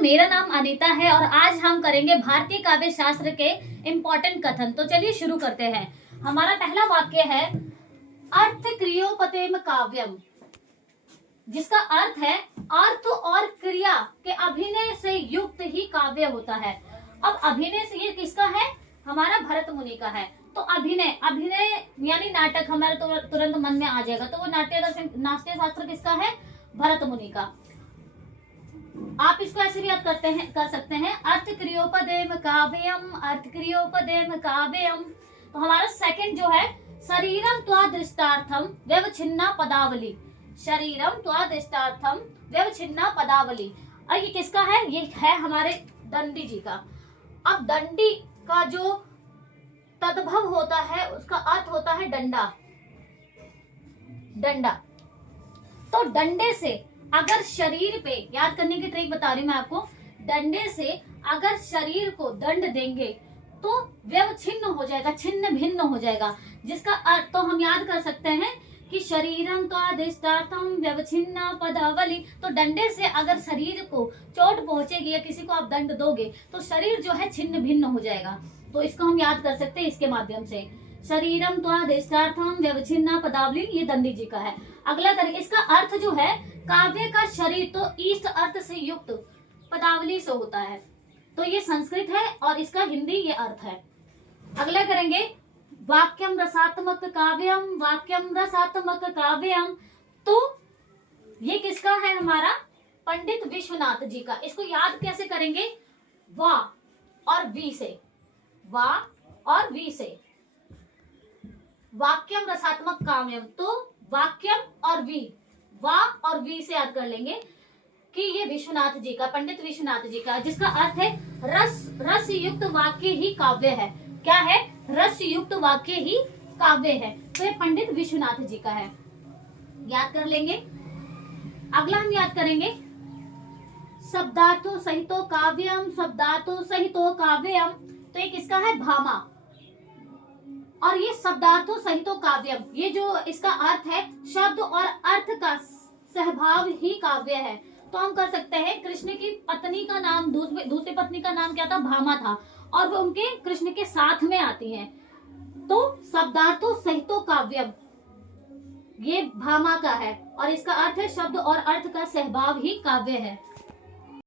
नमस्कार, मेरा नाम अनीता है और आज हम करेंगे भारतीय काव्य शास्त्र के इम्पोर्टेंट कथन। तो चलिए शुरू करते हैं। हमारा पहला वाक्य है अर्थ क्रियोपतेम काव्यम, जिसका अर्थ है अर्थ और क्रिया के अभिनय से युक्त ही काव्य होता है। अब अभिनय से ये किसका है? हमारा भरत मुनि का है। तो अभिनय अभिनय यानी नाटक हमारे तो तुरंत मन में आ जाएगा। तो वो नाट्य शास्त्र किसका है? भरत मुनि का। आप इसको ऐसे भी याद कर सकते हैं अर्थ क्रियोपदेम काव्यम, अर्थ क्रियोपदेम काव्यम। तो हमारा सेकंड जो है शरीरम त्वा दृष्टार्थम व्यवच्छिन्ना पदावली, शरीरम त्वा दृष्टार्थम व्यवच्छिन्ना पदावली। और ये किसका है? ये है हमारे दंडी जी का। अब दंडी का जो तद्भव होता है उसका अर्थ होता है डंडा, डंडा। तो डंडे से अगर शरीर पे, याद करने की ट्रिक बता रही हूं मैं आपको, डंडे से अगर शरीर को दंड देंगे तो व्यवच्छिन्न हो जाएगा, छिन्न भिन्न हो जाएगा। जिसका अर्थ तो हम याद कर सकते हैं कि शरीरम तो अधिष्ठार्थम व्यवच्छिन्न पदावली। तो डंडे से अगर शरीर को चोट पहुंचेगी या किसी को आप दंड दोगे तो शरीर जो है छिन्न भिन्न हो जाएगा। तो इसको हम याद कर सकते हैं इसके माध्यम से। शरीरम तो अधिष्ठार्थम व्यवच्छिन्न पदावली, ये दंडी जी का है। अगला करें, इसका अर्थ जो है काव्य का शरीर तो ईस्ट अर्थ से युक्त पदावली से होता है। तो ये संस्कृत है और इसका हिंदी ये अर्थ है। अगला करेंगे वाक्यम रसात्मक काव्यम, वाक्यम रसात्मक काव्यम। तो ये किसका है? हमारा पंडित विश्वनाथ जी का। इसको याद कैसे करेंगे? वा और वी से, वा और वी से। वाक्यम रसात्मक काव्यम, तो वाक्यम और वी, वा और वी से याद कर लेंगे कि ये विश्वनाथ जी का, पंडित विश्वनाथ जी का, जिसका अर्थ है रस युक्त वाक्य ही काव्य है। क्या है? रस युक्त वाक्य ही काव्य है। तो ये पंडित विश्वनाथ जी का है, याद कर लेंगे। अगला हम याद करेंगे शब्दार्थों सहितो काव्यम, शब्दार्थों सहितो काव्यम। तो ये किसका है? भामा। और ये शब्दार्थों सहितो काव्यम, ये जो इसका अर्थ है शब्द और अर्थ का सहभाव ही काव्य है। तो हम कर सकते हैं कृष्ण की पत्नी का नाम, दूसरी पत्नी का नाम क्या था? भामा था, और वो उनके कृष्ण के साथ में आती हैं। तो शब्दार्थों सहितो काव्यम ये भामा का है और इसका अर्थ है शब्द और अर्थ का सहभाव ही काव्य है।